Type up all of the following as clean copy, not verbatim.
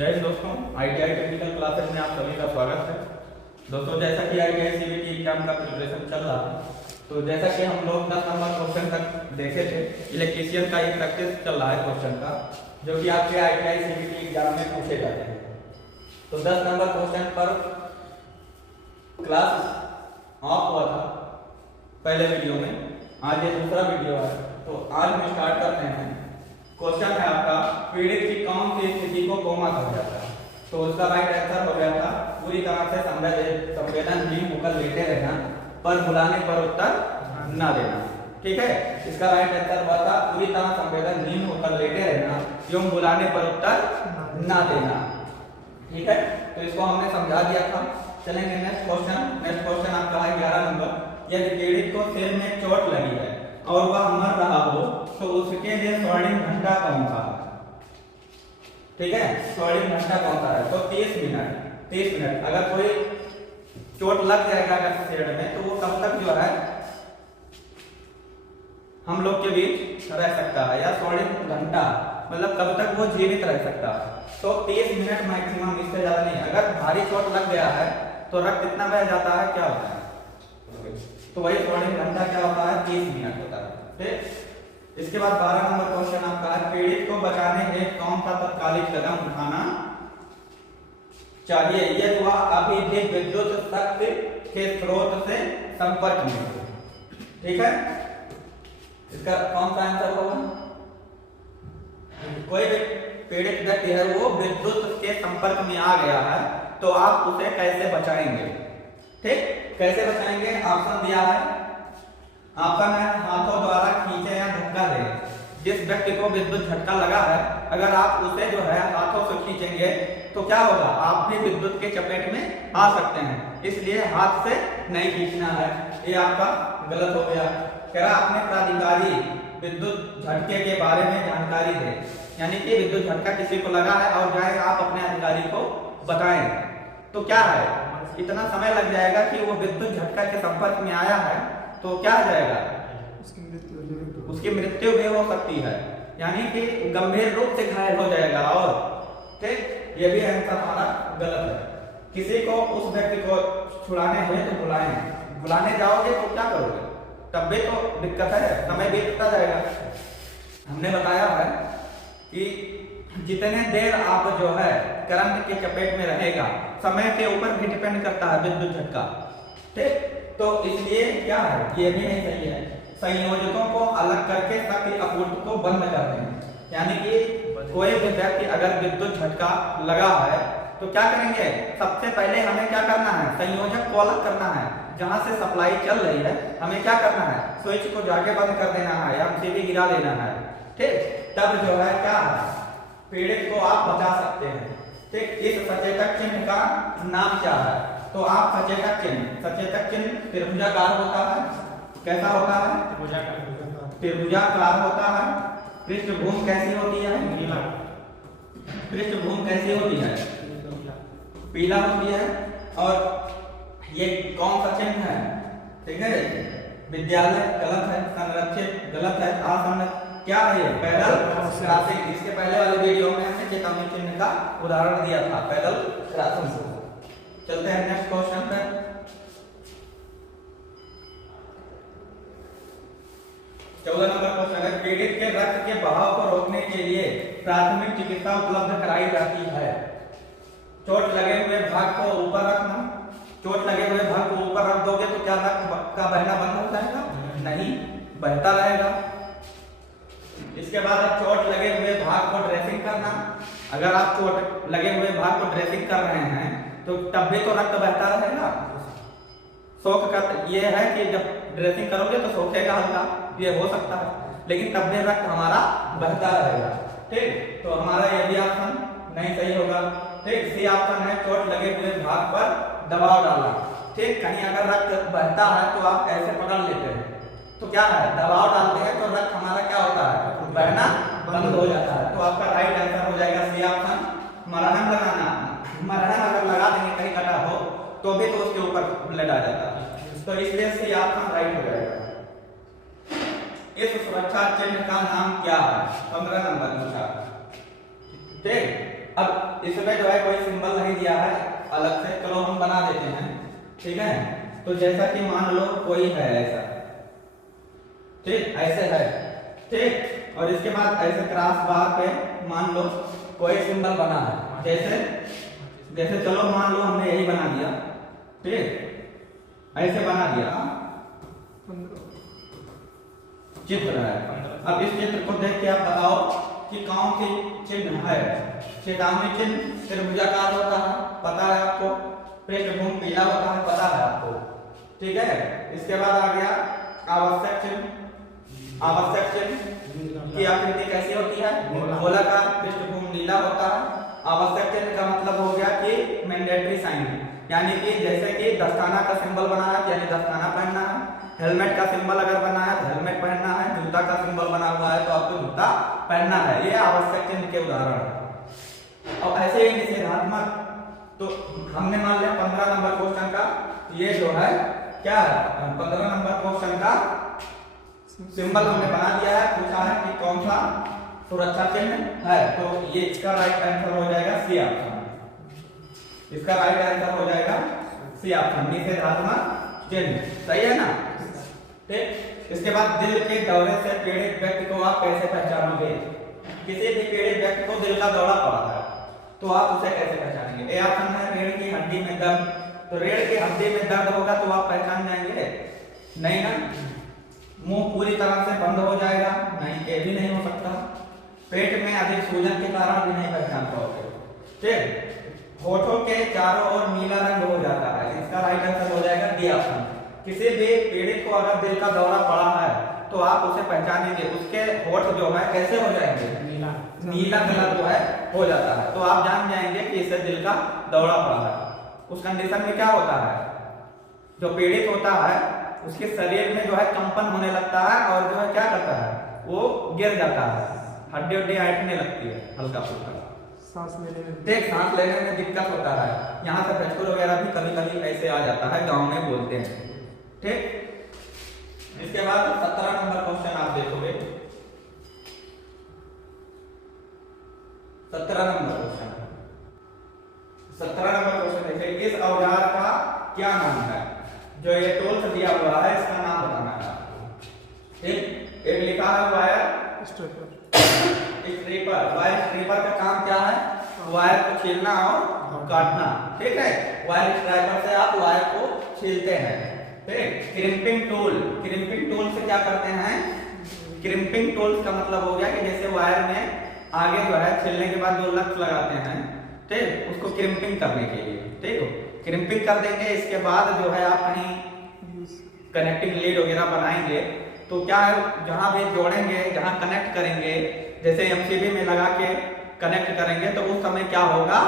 जय हिंद दोस्तों, ITI technical classes में आप सभी का स्वागत है। दोस्तों, जैसा कि ITI CBT एग्जाम का प्रिपरेशन चल रहा है, तो जैसा कि हम लोग 10 नंबर क्वेश्चन तक देखे थे, इलेक्ट्रीशियन का एक प्रैक्टिस चल रहा है क्वेश्चन का, जो कि आपके ITI CBT एग्जाम में पूछे जाते हैं। तो 10 नंबर क्वेश्चन पर क्लास ऑफ हुआ था पहले वीडियो में, आज ये दूसरा वीडियो है। तो आज हम स्टार्ट करते हैं। क्वेश्चन है आपका, पीड़ित की कौन सी स्थिति को कोमा कहा जाता है? तो उसका राइट आंसर हो गया था पूरी तरह से संवेदनहीन होकर लेटे रहना, पर बुलाने पर उत्तर न देना। ठीक है, इसका राइट आंसर हुआ था पूरी तरह संवेदनहीन होकर लेटे रहना एवं बुलाने पर उत्तर न देना। ठीक है, तो इसको हमने समझा दिया था। चलेंगे नेक्स्ट क्वेश्चन। नेक्स्ट क्वेश्चन आपका है 11 नंबर। यदि पीड़ित को सिर में चोट लगी है और वह मर रहा हो तो उसके लिए स्वर्णिम घंटा कौन सा है? ठीक है, स्वर्णिम घंटा कौन सा है? तो 30 मिनट। अगर कोई चोट लग जाएगा अगर सिर में, तो वो कब तक जो है हम लोग के बीच रह सकता है, या स्वर्णिम घंटा मतलब कब तक वो जीवित रह सकता है? तो 30 मिनट मैक्सिमम, इससे ज्यादा नहीं। अगर भारी चोट लग गया है तो रक्त कितना बह जाता है, क्या होता है? तो वही स्वर्णिम घंटा क्या होता है, 30 मिनट होता है। ठीक, इसके बाद 12 नंबर क्वेश्चन आपका है, पीड़ित को बचाने के कौन सा तत्कालिक कदम उठाना चाहिए यदि वह अभी भी विद्युत शक्ति के स्रोत से संपर्क में हो? ठीक है, इसका कौन सा आंसर होगा? कोई भी पीड़ित व्यक्ति है, वो विद्युत के संपर्क में आ गया है, तो आप उसे कैसे बचाएंगे? ठीक, कैसे बचाएंगे? ऑप्शन दिया है। ऑप्शन है, हाथों द्वारा खींचे या धक्का दे। जिस व्यक्ति को विद्युत झटका लगा है, अगर आप उसे जो है हाथों से खींचेंगे तो क्या होगा, आप भी विद्युत के चपेट में आ सकते हैं, इसलिए हाथ से नहीं खींचना है। ये आपका गलत हो गया। कह रहा अपने प्राधिकारी विद्युत झटके के बारे में जानकारी दे, यानी कि विद्युत झटका किसी को लगा है और जाए आप अपने अधिकारी को बताएं। तो क्या है, इतना समय लग जाएगा कि वो विद्युत झटका के संपर्क में आया है, तो क्या हो जाएगा, उसकी मृत्यु भी हो सकती है, यानी कि गंभीर रूप से घायल हो जाएगा। और ठीक, ये भी आंसर हमारा गलत है। किसी को, उस व्यक्ति को छुड़ाने हैं तो बुलाने जाओगे तो क्या करोगे? तब भी तो दिक्कत है, समय बीतता जाएगा। हमने बताया है कि जितने देर आप जो है करंट के चपेट में रहेगा, समय के ऊपर भी डिपेंड करता है विद्युत झटका। ठीक, तो इसलिए क्या है, ये भी नहीं सही है। संयोजकों को अलग करके शक्ति आपूर्ति को बंद कर दें, यानी कि कोई भी व्यक्ति अगर विद्युत झटका लगा है तो क्या करेंगे, सबसे पहले हमें क्या करना है, संयोजक को अलग करना है। जहां से सप्लाई चल रही है, हमें क्या करना है, स्विच को जाके बंद कर देना है या सीधी गिरा देना है। ठीक, तब जो है क्या है, पीड़ित को आप बचा सकते हैं। ठीक, इस सचेतक चिन्ह का नाम क्या है? तो आप सचेतक चिन्ह त्रिभुजाकार होता है। कैसा होता है? त्रिभुजाकार होता है। पृष्ठभूमि कैसी होती है? पृष्ठभूमि कैसी होती है? पीला होती है। और ये कौन सा चिन्ह है? ठीक है, विद्यालय गलत है, संरक्षित गलत है, असंरक्षित क्या है? पैदल क्रॉसिंग। इसके पहले वाले वीडियो में हमने चेतावनी चिन्ह का उदाहरण दिया था, पैदल क्रॉसिंग। चलते हैं नेक्स्ट क्वेश्चन पे। 14 नंबर क्वेश्चन है, पीड़ित के रक्त के बहाव को रोकने के लिए प्राथमिक चिकित्सा उपलब्ध कराई जाती है। चोट लगे हुए भाग को ऊपर रखना। चोट लगे हुए भाग को ऊपर रख दोगे तो क्या रक्त का बहना बंद हो जाएगा? नहीं, बहता रहेगा। इसके बाद चोट लगे हुए भाग को ड्रेसिंग करना। अगर आप चोट लगे हुए भाग को ड्रेसिंग कर रहे हैं तो तब भी तो रक्त बहता रहेगा। सोख का ये है कि जब ड्रेसिंग करोगे तो सोखेगा हल्का, ये हो सकता है, लेकिन तब भी रक्त हमारा बहता रहेगा। ठीक, तो हमारा ये भी ऑप्शन नहीं सही होगा। ठीक, सी ऑप्शन है, चोट लगे हुए भाग पर दबाव डालना। ठीक, कहीं अगर रक्त बहता है तो आप ऐसे पकड़ लेते हैं, तो क्या है, दबाव डालते हैं तो रक्त हमारा क्या होता है, बहना बंद हो जाता है। तो आपका राइट आंसर हो जाएगा सी ऑप्शन, मरहम लगाना। मरहम अगर लगा देंगे कहीं कटा हो तो भी तो उसके ऊपर ब्लड आ जाता है, तो इसलिए सी ऑप्शन राइट हो जाएगा। इस सुरक्षा चिन्ह का नाम क्या है? 15 नंबर पूछा। ठीक, अब इसमें जो है कोई सिंबल नहीं दिया है अलग से, चलो हम बना देते हैं, ठीक है। तो जैसा कि मान लो कोई है ऐसा, ठीक, ऐसे है, ठीक, और इसके बाद ऐसे क्रॉस बार पे मान लो कोई सिंबल बना है, जैसे जैसे चलो मान लो हमने यही बना दिया, ठीक, ऐसे बना दिया चित्र है। अब इस चित्र को देख के आप बताओ कि कौन सी चिन्ह है। चेतावनी चिन्ह त्रिभुजाकार होता है, पता है आपको, पृष्ठभूमि पीला होता है, पता है आपको, ठीक है। इसके बाद आ गया आवश्यक चिन्ह। आवश्यक चिन्ह की आकृति कैसी होती है, गोलाकार, पृष्ठभूमि नीला होता है। आवश्यक चिन्ह का मतलब हो गया कि मैंडेटरी साइन, यानी कि जैसे कि दस्ताना का सिंबल बना है यानी दस्ताना पहनना है, हेलमेट का सिंबल अगर बना है तो हेलमेट पहनना है, जूता का सिंबल बना हुआ है तो आपको जूता पहनना है। ये आवश्यक चिन्ह के उदाहरण है। और ऐसे ही निषेधात्मक, तो हमने मान लिया 15 नंबर क्वेश्चन का ये जो है क्या है, 15 नंबर क्वेश्चन का सिंबल हमने बना दिया है, पूछा है कि कौन सा सुरक्षा चिन्ह है, तो ये इसका राइट आंसर हो जाएगा सी ऑप्शन। इसका राइट आंसर हो जाएगा सी ऑप्शन, निषेधात्मक चिन्ह, सही है ना, ठीक। इसके बाद दिल के दौरे से पीड़ित व्यक्ति को आप कैसे पहचानोगे। किसी भी पीड़ित व्यक्ति को दिल का दौरा पड़ा है तो आप उसे कैसे पहचानेंगे। ए ऑप्शन है रीढ़ की हड्डी में दर्द, तो रीढ़ की हड्डी में दर्द होगा तो आप पहचान जाएंगे, नहीं ना। मुंह पूरी तरह से बंद हो जाएगा, नहीं, ये भी नहीं हो सकता। पेट में अधिक सूजन के कारण भी नहीं पहचान पाओगे, ठीक। होठों के चारों ओर नीला रंग हो जाता है, इसका राइट आंसर हो जाएगा डी ऑप्शन। किसी भी पीड़ित को अगर दिल का दौरा पड़ा है तो आप उसे पहचानेंगे, उसके होठ जो है कैसे हो जाएंगे, नीला कलर जो है हो जाता है, तो आप जान जाएंगे कि इसे दिल का दौरा पड़ा है। उस कंडीशन में क्या होता है, जो पीड़ित होता है उसके शरीर में जो है कंपन होने लगता है और जो है क्या करता है, वो गिर जाता है, हड्डी हड्डी ऐठने लगती है हल्का फुल्का, सांस लेने में दिक्कत होता है। यहाँ से फ्रैक्चर वगैरह भी कभी कभी ऐसे आ जाता है, गांव में बोलते हैं, ठीक। इसके बाद 17 नंबर क्वेश्चन आप देखोगे, 17 नंबर क्वेश्चन, 17 नंबर क्वेश्चन देखिए, इस औजार का क्या नाम है। जो ये टूल्स दिया हुआ है इसका नाम बताना है आपको, ठीक। एक लिखा है वायर स्ट्रिपर। वायर स्ट्रिपर का काम क्या है, वायर को छीलना और काटना, ठीक है। वायर स्ट्राइपर से आप वायर को छीलते हैं, ठीक। क्रिम्पिंग टूल से क्या करते हैं, क्रिम्पिंग टूल्स का मतलब हो गया कि जैसे वायर में आगे जो है छीलने के बाद जो लक्स लगाते हैं, ठीक, उसको क्रिम्पिंग करने के लिए, ठीक, क्रिम्पिंग कर देंगे। इसके बाद जो है आप कहीं कनेक्टिंग लीड वगैरह बनाएंगे तो क्या है, जहां भी जोड़ेंगे, जहां कनेक्ट करेंगे, जैसे एमसीबी में लगा के कनेक्ट करेंगे तो उस समय क्या होगा,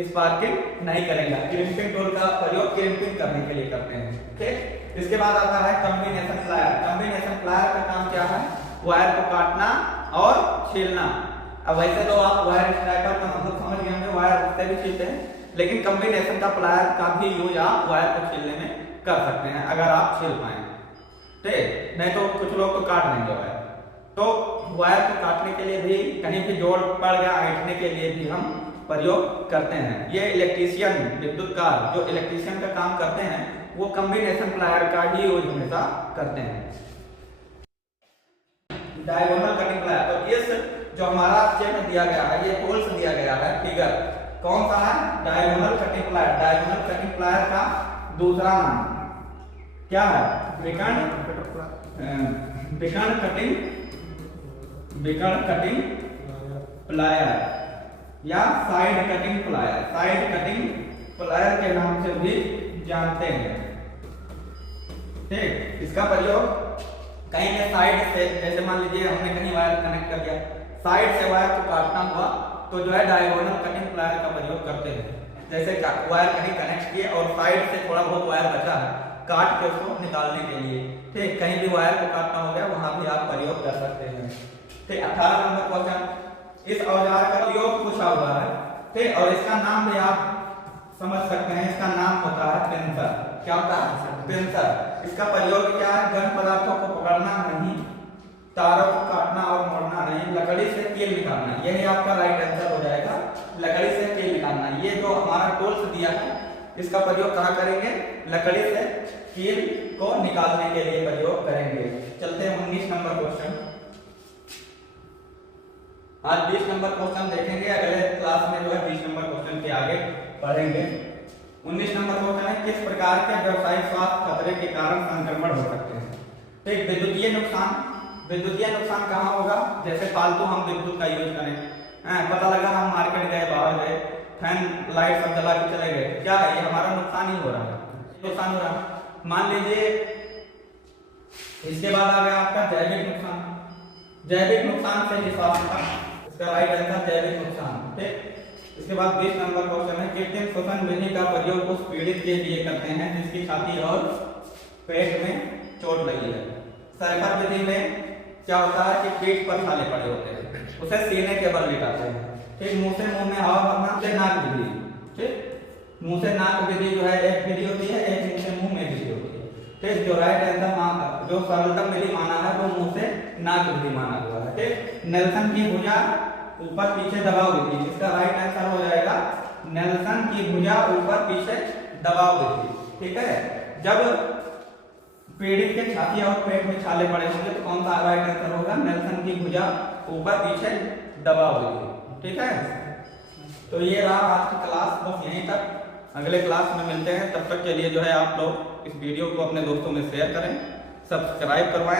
स्पार्किंग नहीं करेगा। क्रिम्पिंग टूल का प्रयोग क्रिम्पिंग करने के लिए करते हैं, ठीक। इसके बाद आता है कॉम्बिनेशन प्लायर। कॉम्बिनेशन प्लायर का काम क्या है, वायर को काटना और छीलना। अब वैसे तो आप वायर स्ट्राइपर का मतलब समझ गए होंगे, वायर उससे भी छीलते हैं, लेकिन कॉम्बिनेशन का प्लायर का भी यूज आप वायर को छीलने में कर सकते हैं अगर आप छील पाए, ठीक। नहीं तो कुछ लोग तो काट देंगे वायर, तो वायर को काटने के लिए भी, कहीं भी जोड़ पड़ गया ऐंठने के लिए भी हम प्रयोग करते हैं। ये इलेक्ट्रीशियन, विद्युतकार जो इलेक्ट्रीशियन का काम करते हैं वो कॉम्बिनेशन प्लायर का ही यूज हमेशा करते हैं। डायगोनल कटिंग प्लायर, तो इस जो हमारा चिन्ह दिया गया है, ये टूल्स दिया गया है, फिगर कौन सा है, diagonal cutting plier. Diagonal cutting plier का दूसरा नाम क्या है, विकर्ण कटिंग प्लायर या side cutting plier. Side cutting plier के नाम से भी जानते हैं, ठीक। इसका प्रयोग कहीं पे साइड से, जैसे मान लीजिए हमने कहीं वायर कनेक्ट कर दिया, साइड से वायर को काटना हुआ तो जो है डायगोनल कटिंग प्लायर का प्रयोग करते हैं। जैसे वायर कहीं कनेक्ट किए और साइड से थोड़ा बहुत वायर बचा है, काट के उसको निकालने के लिए, ठीक। कहीं भी वायर को काटना हो गया वहां भी आप प्रयोग कर सकते हैं, ठीक। 18 नंबर क्वेश्चन, इस औजार का उपयोग पूछा हुआ है, ठीक। और इसका नाम भी आप समझ सकते हैं, इसका नाम होता है पेंसर। क्या होता है, पेंसर। इसका प्रयोग क्या है, घन पदार्थों को पकड़ना नहीं, तारों को काटना और मोड़ना नहीं, लकड़ी से कील निकालना। यही आपका राइट आंसर हो जाएगा लकड़ी से कील निकालना। ये जो हमारा टूल्स दिया है इसका प्रयोग कहाँ करेंगे? लकड़ी से कील को निकालने के लिए प्रयोग करेंगे। चलते हैं 19 नंबर क्वेश्चन। आज 20 नंबर क्वेश्चन देखेंगे, अगले क्लास में जो है 20 नंबर क्वेश्चन के आगे पढ़ेंगे। 19 नंबर क्वेश्चन है, किस प्रकार के व्यावसायिक स्वास्थ्य खतरे के कारण संक्रमण हो सकते हैं? ठीक, विद्युतीय नुकसान। विद्युतीय नुकसान कहाँ होगा? जैसे फालतू हम विद्युत का यूज करें, पता लगा हम मार्केट गए, बाहर गए, फैन लाइट सब जला के चले गए, क्या है ये हमारा नुकसान ही हो रहा है, नुकसान हो रहा है। मान लीजिए इसके बाद आ गया आपका जैविक नुकसान। जैविक नुकसान से निष्पादन, इसका राइट आंसर जैविक नुकसान। ठीक, इसके बाद 20 नंबर क्वेश्चन है, कृत्रिम श्वसन विधि का प्रयोग उस पीड़ित के लिए करते हैं जिसकी छाती और पेट में चोट लगी है। सर्कल विधि में क्या होता है कि पेट पर छाले पड़े होते हैं, उसे सीने के बल लिटाते हैं। ठीक, मुंह से मुंह में हवा भरना से नाक विधि। ठीक, मुंह से नाक विधि जो है एक विधि होती है, एक मुंह से मुंह में विधि होती है। ठीक, जो राइट आंसर जो सरलतम विधि माना है वो मुंह से नाक विधि माना हुआ है। ठीक, नेल्सन की भुजा ऊपर पीछे दबाव विधि, इसका राइट आंसर हो जाएगा नेल्सन की भुजा ऊपर पीछे दबाव विधि। ठीक है, जब पीड़ित के छाती और पेट में छाले पड़े होंगे तो कौन सा राइट आंसर होगा? नेल्सन की भुजा ऊपर पीछे दबाव विधि। ठीक है, तो ये रहा आज की क्लास, बस यहीं तक। अगले क्लास में मिलते हैं, तब तक के लिए जो है आप लोग इस वीडियो को अपने दोस्तों में शेयर करें, सब्सक्राइब करवाएं।